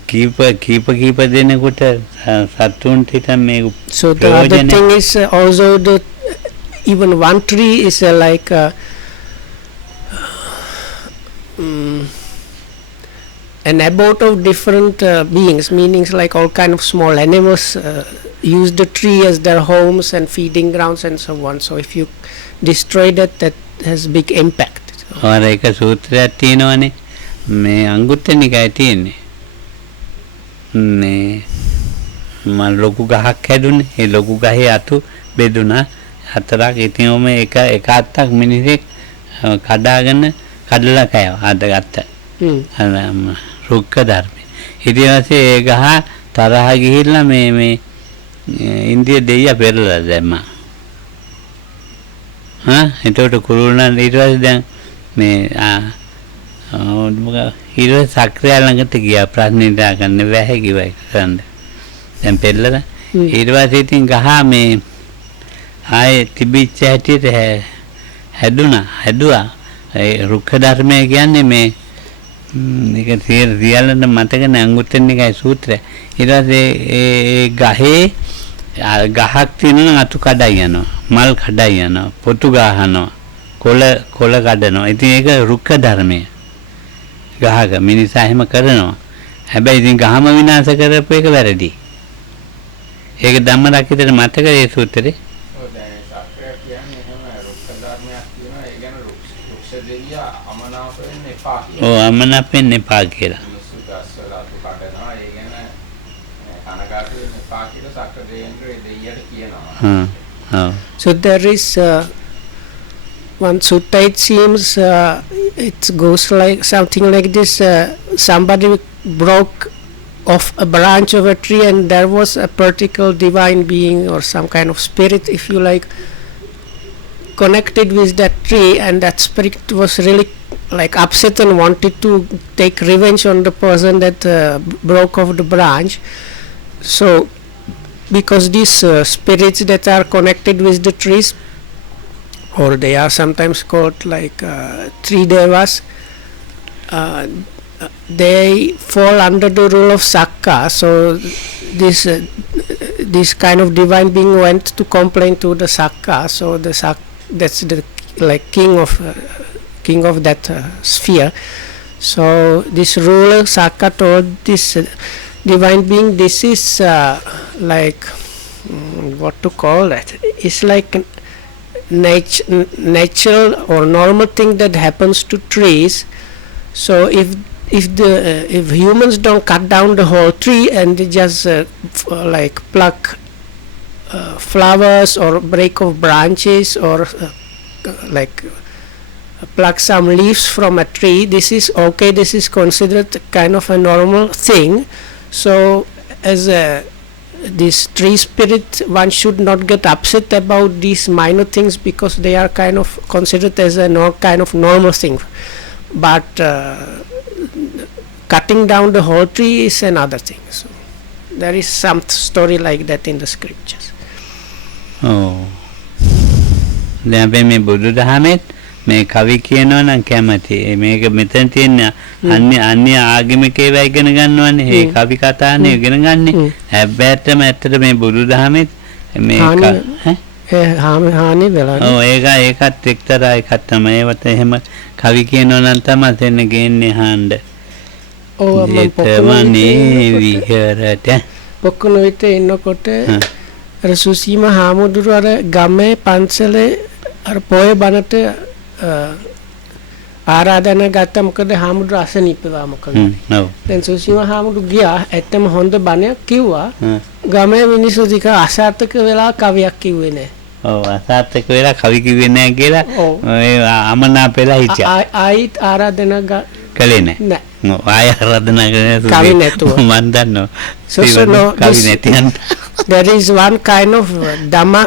කීප දෙනෙකුට සතුන්ට හිටන් මේ So the other thing is also the even one tree is like an abode of different beings, meanings like all kind of small animals use the tree as their homes and feeding grounds and so on. So if you destroy that, that has big impact. ඔර එක සූත්‍රයක් තියෙනවනේ මේ අංගුත්තර නිකායේ තියෙන්නේ මේ මම ලොකු ගහක් හැදුනේ ඒ ලොකු ගහේ අතු බෙදුනා හතරක් ඉතින් ඔම එක අත්තක් මිනිහෙක් කඩාගෙන කඩලා කෑවා අදගත්ත රුක්ක ධර්මයේ ඊට පස්සේ ඒ ගහ තරහ ගිහිල්ලා මේ ඉන්දිය දෙයියා පෙරලා දැම්මා එතකොට කුරුල්ලා ඊට පස්සේ දැන් මේ ඊට සක්‍රිය ළඟට ගියා ප්‍රශ්න ඉදාගන්න බැහැ කිව්වා ඒක කරන්න දැන් පෙරලා ඊට පස්සේ ඉතින් ගහ මේ ආයේ තිබිච්ච හැටියට හැදුවා ඒ රුක්ක ධර්මය කියන්නේ මේ මේක සියල්ලම මතක නැහැ අංගුත්තර නිකායේ සූත්‍රය ඊට පස්සේ ඒ ගහේ ගහක් තියෙනවා අතු කඩයි යනවා මල් කඩයි යනවා පොතු ගහනවා කොළ කඩනවා ඉතින් ඒක රුක්ක ධර්මය ගහක මිනිසා එහෙම කරනවා හැබැයි ඉතින් ගහම විනාශ කරපු එක වැරදි ඒක ධම්මරක්කිතේ මතක ඒ සූත්‍රේ ඔව් දැන් සක්‍රිය කියන්නේ එහෙම රුක්ක ධර්මයක් තියෙනවා ඒ කියන්නේ රුක්ෂ දෙවියා අමනාප වෙන්න එපා කියලා ඔව් අමනාප වෙන්න එපා කියලා මිනිස්සු ගස්වල අතු කඩනවා ඒ කියන්නේ කනගාටු වෙන්න එපා කියලා සක්‍ර දෙවියන්ගේ දෙයියට කියනවා So there is one sutta, it seems it goes like something like this. Somebody broke off a branch of a tree and there was a particular divine being or some kind of spirit, if you like, connected with that tree, and that spirit was really like upset and wanted to take revenge on the person that broke off the branch. So because these spirits that are connected with the trees, or they are sometimes called like tree devas, they fall under the rule of Sakka. So this kind of divine being went to complain to the Sakka. So the that's the like king of that sphere. So this ruler Sakka told this divine being, this is like what to call that? It's like natural or normal thing that happens to trees. So if humans don't cut down the whole tree and they just like pluck flowers or break off branches or like pluck some leaves from a tree, this is okay, this is considered kind of a normal thing. So as this tree spirit, one should not get upset about these minor things because they are kind of considered as a kind of normal thing. But cutting down the whole tree is another thing. So there is some story like that in the scriptures. Oh, දැන් අපි මේ බුදුදහමෙත් මේ කවි කියනවා නම් කැමති මේක මෙතන තියෙන අන්‍ය ආගමිකේවා ඉගෙන ගන්නවනේ මේ කවි කතානේ ඉගෙන ගන්නේ හැබැයිටම ඇත්තට මේ බුදුදහමෙත් මේ හානි වෙලා ඔව් ඒකත් එක්තරා එකක් තමයි ඒවට එහෙම කවි කියනවා නම් තමයි තෙන්න ගේන්නේ හාන්න ඔව් මම විහෙරට පොකුණු විතේ ඉන්නකොට අර සුසීම හාමුදුරුවෝ අර ගමේ පන්සලේ අර පොය බණට ආරාධනා ගත්තා මොකද හාමුදුරුවෝ අසනීපවා මොකද ඔව් දැන් සුසීම හාමුදුරුවෝ ගියා ඇත්තම හොඳ බණයක් කිව්වා ගමේ මිනිස්සු ටික අසාර්ථක වෙලා කවියක් කිව්වේ නැහැ ඔව් අසාර්ථක වෙලා කවි කිව්වේ නැහැ කියලා ඒ අමනාප වෙලා හිටියා ආයිත් ආරාධනා කළේ නැහැ ආය ආරාධනා කරන්නේ කවි නැතුව මන් දන්නවා කවි නැතිනම් there is one kind of Dhamma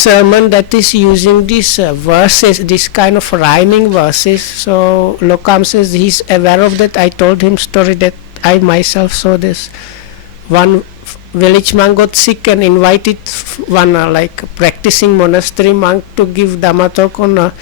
sermon that is using these verses, this kind of rhyming verses. So Lokam says he's aware of that. I told him story that I myself saw this. One village monk got sick and invited one like practicing monastery monk to give Dhamma talk on a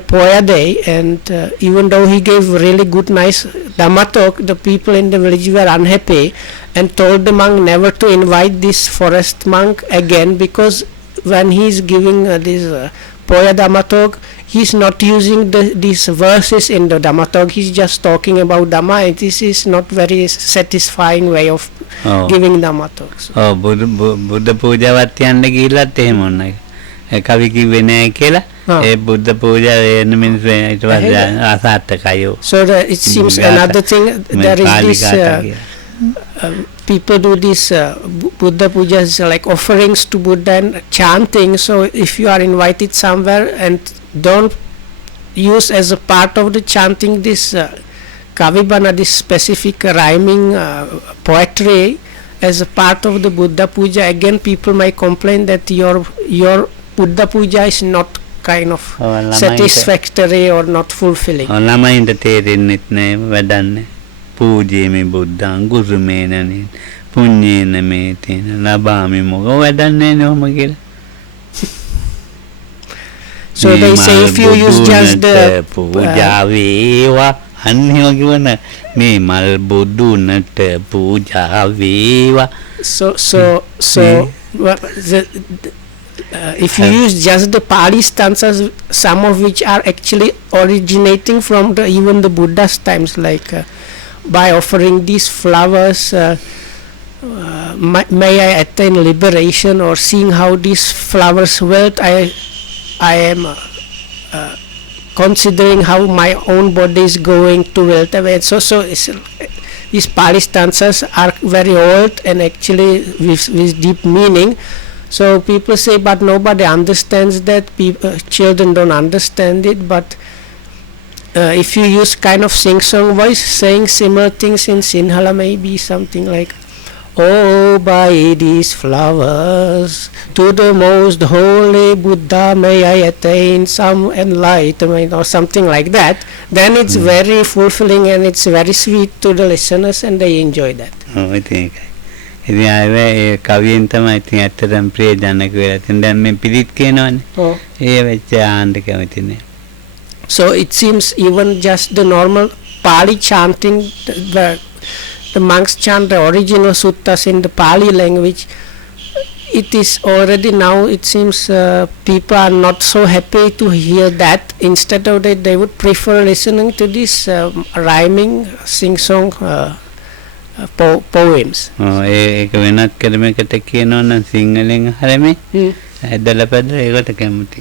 Poya day, and even though he gave really good nice Dhamma talk, the people in the village were unhappy and told the monk never to invite this forest monk again, because when he is giving this Poya Dhammatog, he's not using these verses in the Dhammatog, he's just talking about Dhamma, and this is not very satisfying way of giving Dhammatog. So, ඔව් බුද්ධ පූජාවත් යන්න ගිහිල්ලත් එහෙම වුණා. ඒ කවි කිව්වේ නෑ කියලා. ඒ බුද්ධ පූජා වෙන මිනිස්සු ඊට පස්සේ අසාර්ථකයි. So it seems another thing, there is this people do this Buddha pujas like offerings to Buddha and chanting. So if you are invited somewhere and don't use as a part of the chanting this Kavibana, this specific rhyming poetry as a part of the Buddha puja, again people might complain that your Buddha puja is not kind of satisfactory or not fulfilling. ළමයින්ට තේරෙන්නෙත් නෑ වැඩන්නේ. පූජේමි බුද්ධං ගුරුමේනනි පුඤ්ඤේන මේ තේන ලබාමි මොක වැඩන්නේ නෝම කියලා. So they say if you use just the පූජා වේවා අන්නේ වගේවන මේ මල් බුදුනට පූජා වේවා. If you use just the Pali stanzas, some of which are actually originating from even the Buddha's times, like by offering these flowers, may I attain liberation, or seeing how these flowers wilt, I am considering how my own body is going to wilt away. So these Pali stanzas are very old and actually with deep meaning. So people say, but nobody understands that. Children don't understand it. But if you use kind of sing-song voice, saying similar things in Sinhala, maybe something like, "Oh, by these flowers, to the most holy Buddha may I attain some enlightenment," or something like that. Then it's very fulfilling and it's very sweet to the listeners, and they enjoy that. Oh, I think. ඉතින් ආවේ කවියෙන් තමයි ඉතින් ඇත්තටම ප්‍රියජනක වෙලා තියෙන. දැන් මේ පිළිත් කියනවනේ. ඒ වෙච්ච ආන්ද කැමති නෑ. So it seems even just the normal Pali chanting, the monks chant the original suttas in the Pali language, it is already now, it seems people are not so happy to hear that. Instead of that, they would prefer listening to this rhyming sing-song poems. ඒක වෙනත් ක්‍රමයකට කියනවා නම් සිංහලෙන් හරමේ ඇදලා පැදලා ඒකට කැමති.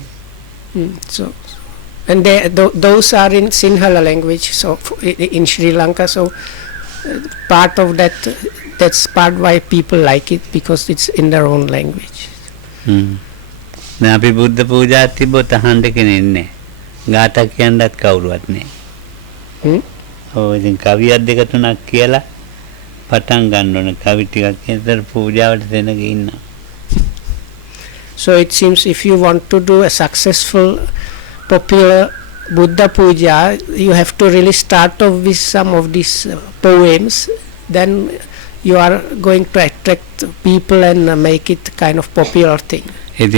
So and those are in Sinhala language, so in Sri Lanka. So part of that's part why people like it, because it's in their own language. දැන් අපි බුද්ධ පූජා තිබ්බොත් අහන්න කෙනෙක් නෑ. ගාථා කියන්නත් කවුරුවත් නෑ. ඔව් ඉතින් කවියක් දෙක තුනක් කියලා පටන් ගන්න ඕන කවි ටිකක් කියතර පූජාවට දෙනක ඉන්න. So it seems if you want to do a successful popular Buddha puja, you have to really start off with some of these poems. Then you are going to attract people and make it kind of popular thing. If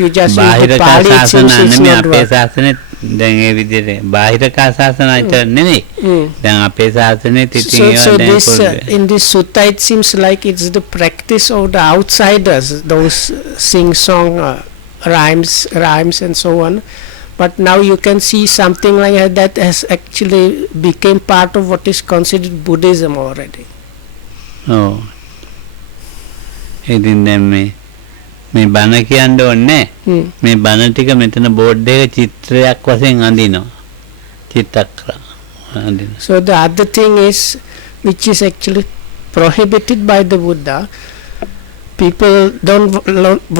you just use the Pali, it seems it's not work. දැන් ඒ විදිහට බාහිර කාසාසනයිත නෙමෙයි. දැන් අපේ සාසනෙත් ඉතින් so this in this sutta it seems like it's the practice of the outsiders, those sing-song rhymes and so on. But now you can see something like that has actually became part of what is considered Buddhism already. Oh. ඉතින් දැන් මේ බණ කියන්න ඕනේ. මේ බණ ටික මෙතන බෝඩ් එකේ චිත්‍රයක් වශයෙන් අඳිනවා. චිත්තක්‍ර අඳිනවා. So the other thing is, which is actually prohibited by the Buddha, people don't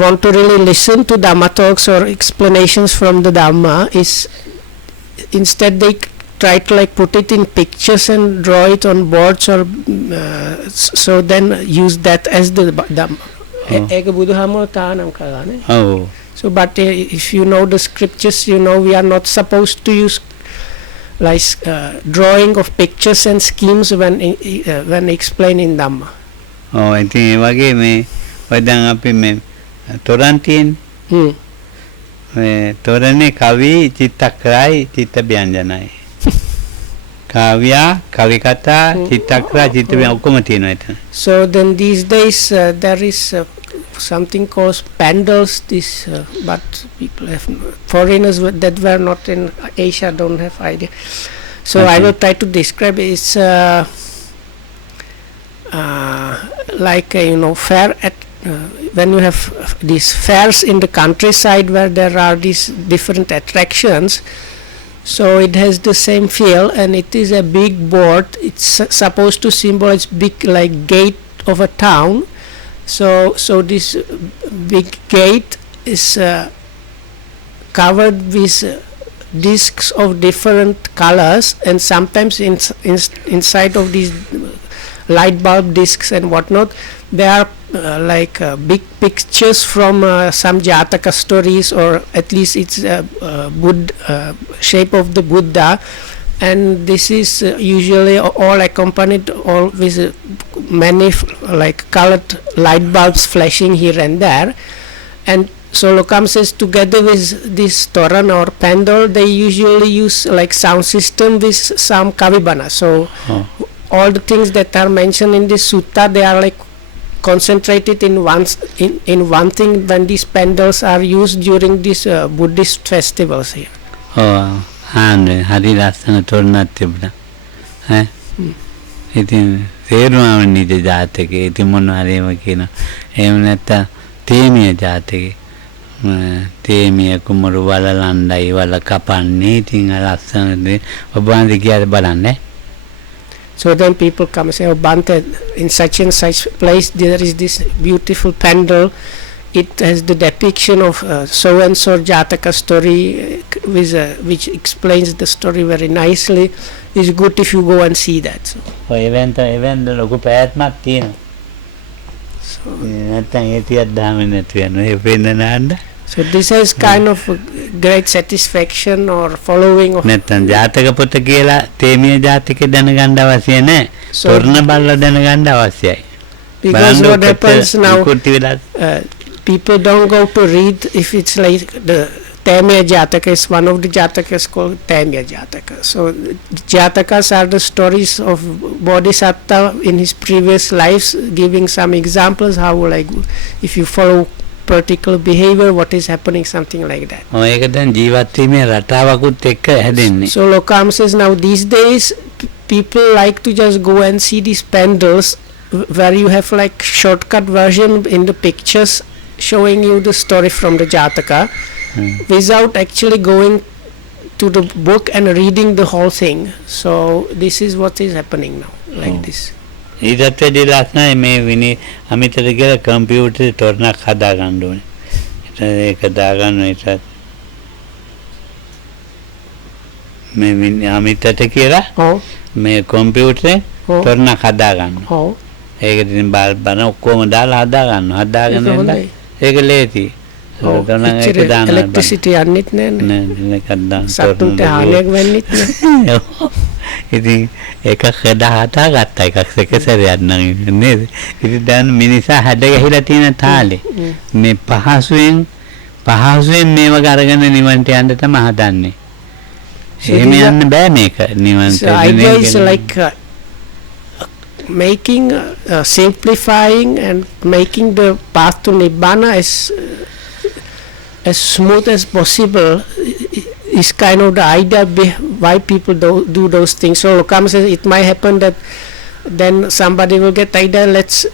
want to really listen to Dhamma talks or explanations from the Dhamma, is instead they try to like put it in pictures and draw it on boards, or so then use that as the Dhamma. So but if you know the scriptures, you know we are not supposed to use like drawing of pictures and schemes when explaining Dhamma. Oh, I think wage me wadang api me torantin. තොරණේ කවි චිත්තක්‍රයි චිත්ත ව්‍යංජනයි. කාව්‍ය කවි කතා චිත්තක්‍රා චිත්ත ව්‍යංජන ඔක්කොම තියෙනවා එතන. So then these days there is something called pandals. This, but people have foreigners that were not in Asia don't have idea. So I will try to describe it. It's like fair at when you have these fairs in the countryside where there are these different attractions. So it has the same feel, and it is a big board. It's supposed to symbolize big like gate of a town. So this big gate is covered with discs of different colors, and sometimes inside of these light bulb discs and whatnot, there are big pictures from some Jataka stories, or at least it's shape of the Buddha, and this is usually all accompanied all with many colored light bulbs flashing here and there. And so Lokam says together with this Toran or Pandal, they usually use like sound system with some Kavibana. So all the things that are mentioned in this sutta, they are like concentrated in one thing when these pandals are used during these Buddhist festivals here. Oh, hari lasana torna tibna. ඉතින් තේරුණාම නිජ ජාතකේ ඉතින් මොනවා හරි එහෙම කියනවා. එහෙම නැත්තම් තේමිය ජාතකේ තේමිය කුමරු වලලණ්ඩයි වල කපන්නේ ඉතින් ලස්සනදී ඔබ වහන්සේ කියලා බලන්නේ. So then people come and say, oh Bante, in such and such place there is this beautiful pandal. It has the depiction of so and so Jataka story with which explains the story very nicely. It's good if you go and see that. So. event ලොකු පැවැත්මක් තියෙනවා. නැත්තම් ඒ තියක් දාන්න නැතු වෙනවා. ඒ පෙන්නනන්න. So this is kind of great satisfaction or following of. නැත්තම් ජාතක පොත කියලා තේමිය ජාතකේ දැනගන්න අවශ්‍ය නැහැ. තොරණ බලලා දැනගන්න අවශ්‍යයි. Because what happens now, people don't go to read if it's like the Taimya Jataka is one of the Jatakas called Taimya Jataka. So Jatakas are the stories of Bodhisattva in his previous lives, giving some examples how like if you follow particular behavior, what is happening, something like that. So Lokam says now these days people like to just go and see these pandals where you have like shortcut version in the pictures showing you the story from the Jataka without actually going to the book and reading the whole thing. So this is what is happening now, like this. ඊටත් වැඩි ලස්සනයි මේ විනි අමිතට කියලා කම්පියුටරේ තොරණක් හදා ගන්න ඕනේ. ඒක දාගන්න ඊට මේ විනි අමිතට කියලා මේ කම්පියුටරේ තොරණක් හදා ගන්න. ඒක ඉතින් බලන ඔක්කොම දාලා හදා ගන්නවා. හදාගෙන ඒක ලේසි. electricity යන්නෙත් නෑ සතුන්ට හානියක් වෙන්නෙත් නෑ. ඉතින් එකක් හදා ගත්තා එකක් එක සැරයක් නම් නේද. ඉතින් දැන් මිනිසා හැඩ ගැහිලා තියෙන තාලේ මේ පහසුවෙන් මේව අරගෙන නිවන්ට යන්න තමයි හදන්නේ. එහෙම යන්න බෑ මේක නිවන්ට. So idea is like making simplifying and making the path to Nibbana as smooth as possible is kind of the idea why people do those things. So Lokam says it might happen that then somebody will get idea, let's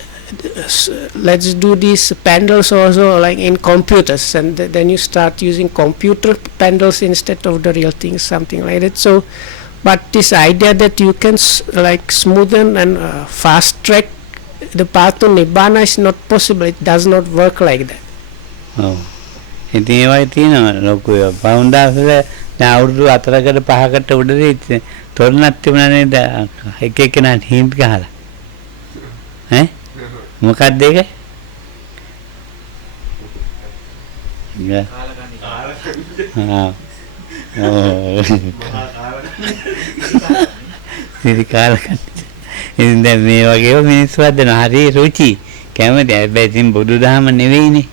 do these pandals also like in computers, and then you start using computer pandals instead of the real things, something like that. So but this idea that you can like smoothen and fast track the path to Nibbana is not possible. It does not work like that. Oh. ඉතින් ඒවයි තියෙනවා ලොකු පවුන්දාසල දැන් අවුරුදු 4කට 5කට උඩදී තොරණක් තිබුණා නේද එක එකනා හින්ට් ගහලා ඈ මොකක්ද ඒක ඉතින් ඉතින් දැන් මේ වගේ මිනිස්සු හදන හරි රුචි කැමති හැබැයි ඉතින් බුදුදහම නෙවෙයිනේ.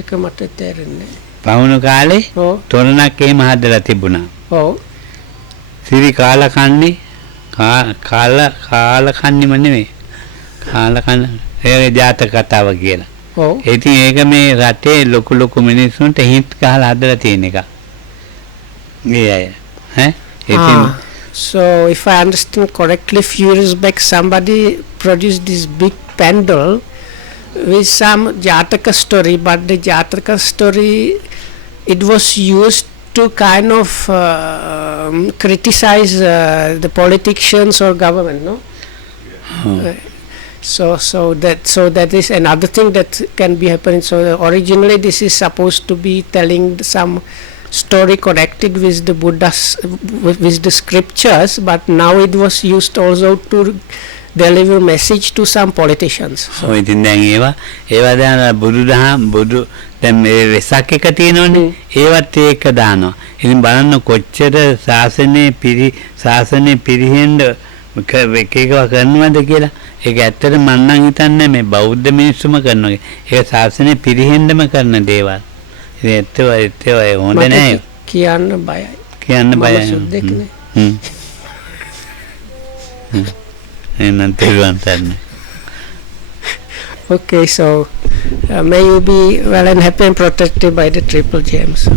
එක මට තේරෙන්නේ පවුණු කාලේ තොරණක් එහෙම හදලා තිබුණා. ඔව්. සිරි කාලා කන්නේ කාලා කන්නේම නෙමෙයි. කාලා කන්න ඒ ජාතක කතාව කියලා. ඔව්. ඉතින් ඒක මේ රටේ ලොකු මිනිස්සුන්ට හිට් ගහලා හදලා තියෙන එක. ඒ අය. ඈ? ඉතින් So if I understand correctly, few years back somebody produced this big pandal with some Jataka story, but the Jataka story, it was used to kind of criticize the politicians or government, no? So that is another thing that can be happening. So originally this is supposed to be telling some story connected with the Buddha's with the scriptures, but now it was used also to deliver message to some politicians. So ඉතින් දැන් ඒවා දාන බුදු දැන් මේ වෙසක් එක තියෙනවනේ ඒවත් ඒක දානවා. ඉතින් බලන්න කොච්චර ශාසනේ පිරිහෙන්න එක කරනවද කියලා. ඒක ඇත්තට මම නම් හිතන්නේ මේ බෞද්ධ මිනිස්සුම කරනවා. ඒක ශාසනේ පිරිහෙන්නම කරන දේවල්. ඉතින් ඒවා හොඳ නෑ. කියන්න බයයි. කියන්න බයයි. සුද්දෙක් නේ. එන්න තේරුම් ගන්න. Okay, so may you be well and happy and protected by the Triple Gems.